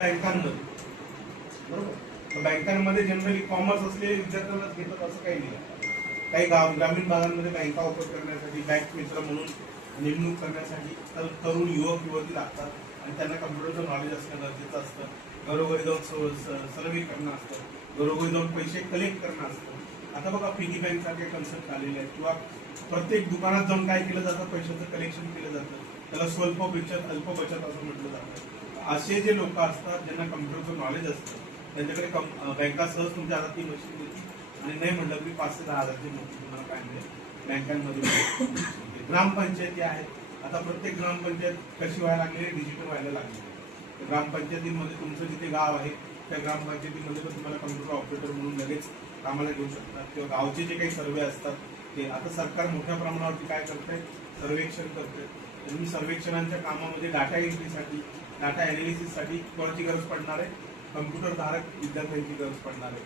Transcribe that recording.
बँकांमध्ये बरोबर, बँकांमध्ये जनरली कॉमर्स असलेले विद्यार्थ्यांनाच घेतात असं काही नाही. काही ग्रामीण भागांमध्ये बँका ओपन करण्यासाठी बँक मित्र म्हणून नेमणूक करण्यासाठी तरुण युवक युवती लागतात आणि त्यांना कम्प्युटरचं नॉलेज असणं गरजेचं असतं. घरोघरी जाऊन सर्वे करणं असतं, घरोघरी जाऊन पैसे कलेक्ट करणं असतं. आता बघा पिगी बँक सारखे कन्सेप्ट आलेले आहेत किंवा प्रत्येक दुकानात जाऊन काय केलं जातं, पैशाचं कलेक्शन केलं जातं. त्याला स्वल्प बचत अल्प बचत असं म्हटलं जातं. असे जे लोक असतात ज्यांना कम्प्युटरचं नॉलेज असतं त्यांच्याकडे बँका सहज तुमच्या हातात ती मशीन देते आणि नाही म्हटलं की 5 ते 10 हजारची नोकरी तुम्हाला काय मिळेल बँकांमध्ये. ग्रामपंचायती आहेत. आता प्रत्येक ग्रामपंचायत कशी व्हायला लागली, डिजिटल व्हायला लागली. ग्रामपंचायतीमध्ये तुमचं जिथे गाव आहे त्या ग्रामपंचायतीमध्ये पण तुम्हाला कम्प्युटर ऑपरेटर म्हणून लगेच कामाला घेऊ शकतात. किंवा गावचे जे काही सर्वे असतात ते आता सरकार मोठ्या प्रमाणावरती काय करतंय, सर्वेक्षण करतंय. तुम्ही सर्वेक्षणांच्या कामामध्ये डाटा एंट्रीसाठी, डाटा अनालिसिससाठी कोणाची गरज पडणार आहे, कम्प्युटर धारक विद्यार्थ्यांची गरज पडणार आहे.